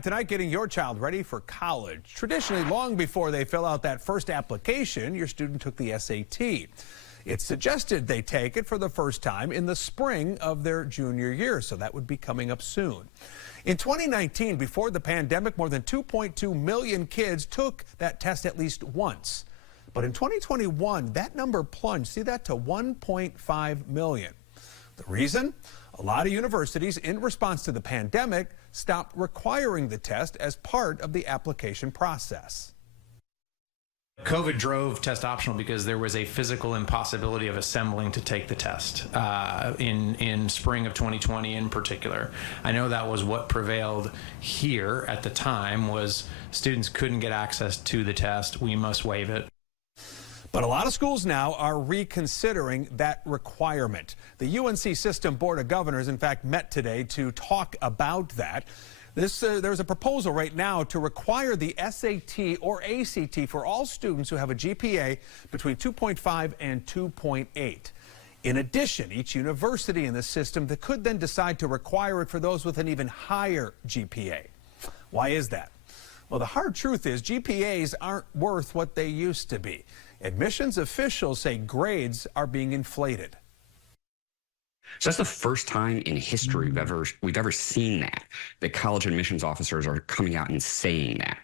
Tonight, getting your child ready for college. Traditionally, long before they fill out that first application, your student took the SAT. It's suggested they take it for the first time in the spring of their junior year, so that would be coming up soon. In 2019, before the pandemic, more than 2.2 million kids took that test at least once. But in 2021, that number plunged, see that, to 1.5 million. The reason? A lot of universities, in response to the pandemic, stopped requiring the test as part of the application process. COVID drove test optional because there was a physical impossibility of assembling to take the test in spring of 2020 in particular. I know that was what prevailed here at the time, was students couldn't get access to the test. We must waive it. But a lot of schools now are reconsidering that requirement. The UNC System Board of Governors, in fact, met today to talk about that. There's a proposal right now to require the SAT or ACT for all students who have a GPA between 2.5 and 2.8. In addition, each university in the system that could then decide to require it for those with an even higher GPA. Why is that? Well, the hard truth is GPAs aren't worth what they used to be. Admissions officials say grades are being inflated. So that's the first time in history we've ever seen that college admissions officers are coming out and saying that.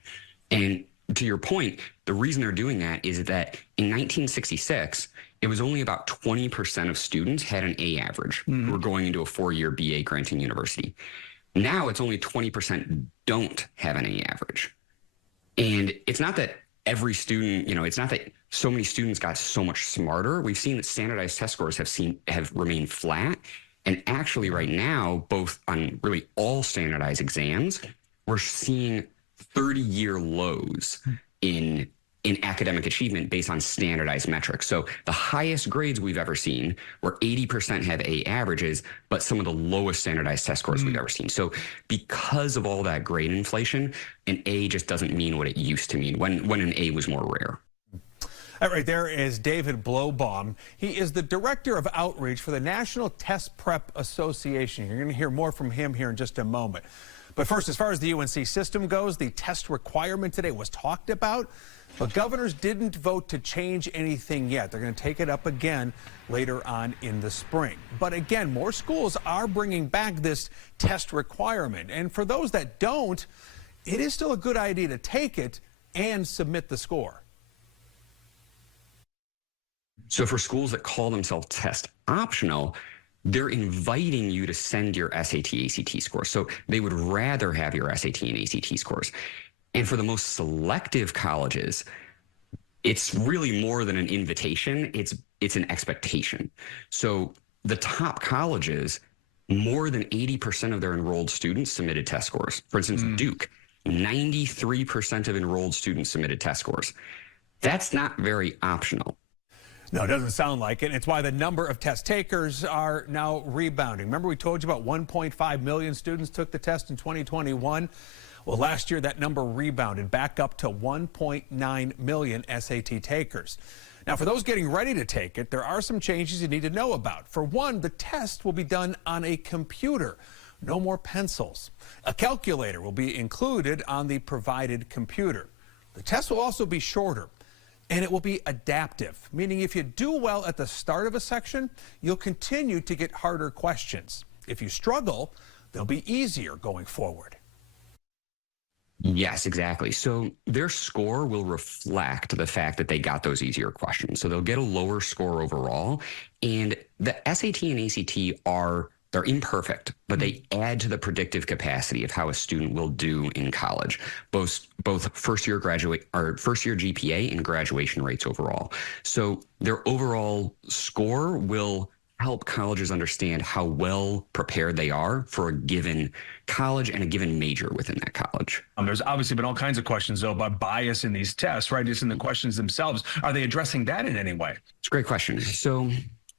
And to your point, the reason they're doing that is that in 1966, it was only about 20% of students had an A average who were going into a four-year BA granting university. Now it's only 20% don't have an A average. And it's not that every student, it's not that so many students got so much smarter. We've seen that standardized test scores have remained flat. And actually right now, both on really all standardized exams, we're seeing 30-year lows in academic achievement based on standardized metrics. So the highest grades we've ever seen, where 80% have A averages, but some of the lowest standardized test scores we've ever seen. So because of all that grade inflation, an A just doesn't mean what it used to mean when an A was more rare. All right, there is David Blowbaum. He is the Director of Outreach for the National Test Prep Association. You're going to hear more from him here in just a moment. But first, as far as the UNC system goes, the test requirement today was talked about, but governors didn't vote to change anything yet. They're going to take it up again later on in the spring. But again, more schools are bringing back this test requirement. And for those that don't, it is still a good idea to take it and submit the score. So for schools that call themselves test optional, they're inviting you to send your SAT, ACT scores. So they would rather have your SAT and ACT scores. And for the most selective colleges, it's really more than an invitation. It's an expectation. So the top colleges, more than 80% of their enrolled students submitted test scores. For instance, Duke, 93% of enrolled students submitted test scores. That's not very optional. No, it doesn't sound like it. It's why the number of test takers are now rebounding. Remember we told you about 1.5 million students took the test in 2021? Well, last year that number rebounded back up to 1.9 million SAT takers. Now, for those getting ready to take it, there are some changes you need to know about. For one, the test will be done on a computer. No more pencils. A calculator will be included on the provided computer. The test will also be shorter. And it will be adaptive, meaning if you do well at the start of a section, you'll continue to get harder questions. If you struggle, they'll be easier going forward. Yes, exactly. So their score will reflect the fact that they got those easier questions. So they'll get a lower score overall. And the SAT and ACT they're imperfect, but they add to the predictive capacity of how a student will do in college, both first year GPA and graduation rates overall. So their overall score will help colleges understand how well prepared they are for a given college and a given major within that college. There's obviously been all kinds of questions, though, about bias in these tests, right? Just in the questions themselves. Are they addressing that in any way? It's a great question. So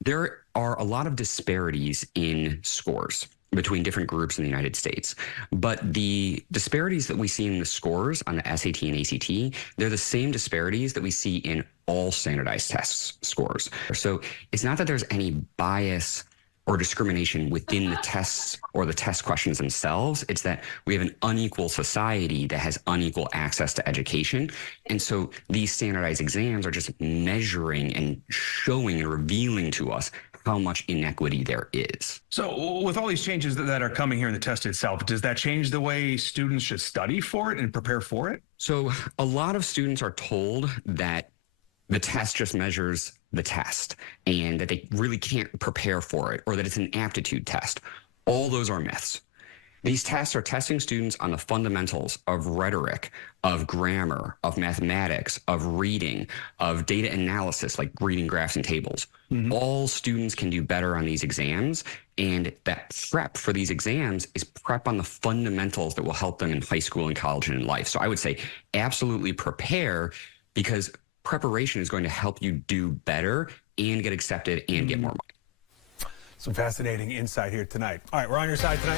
there are a lot of disparities in scores between different groups in the United States. But the disparities that we see in the scores on the SAT and ACT, they're the same disparities that we see in all standardized tests scores. So it's not that there's any bias or discrimination within the tests or the test questions themselves. It's that we have an unequal society that has unequal access to education. And so these standardized exams are just measuring and showing and revealing to us how much inequity there is. So with all these changes that are coming here in the test itself, does that change the way students should study for it and prepare for it? So a lot of students are told that the test just measures the test and that they really can't prepare for it, or that it's an aptitude test. All those are myths. These tests are testing students on the fundamentals of rhetoric, of grammar, of mathematics, of reading, of data analysis, like reading graphs and tables. All students can do better on these exams, and that prep for these exams is prep on the fundamentals that will help them in high school and college and in life. So I would say absolutely prepare, because preparation is going to help you do better and get accepted and get more money. Some fascinating insight here tonight. All right, we're on your side tonight.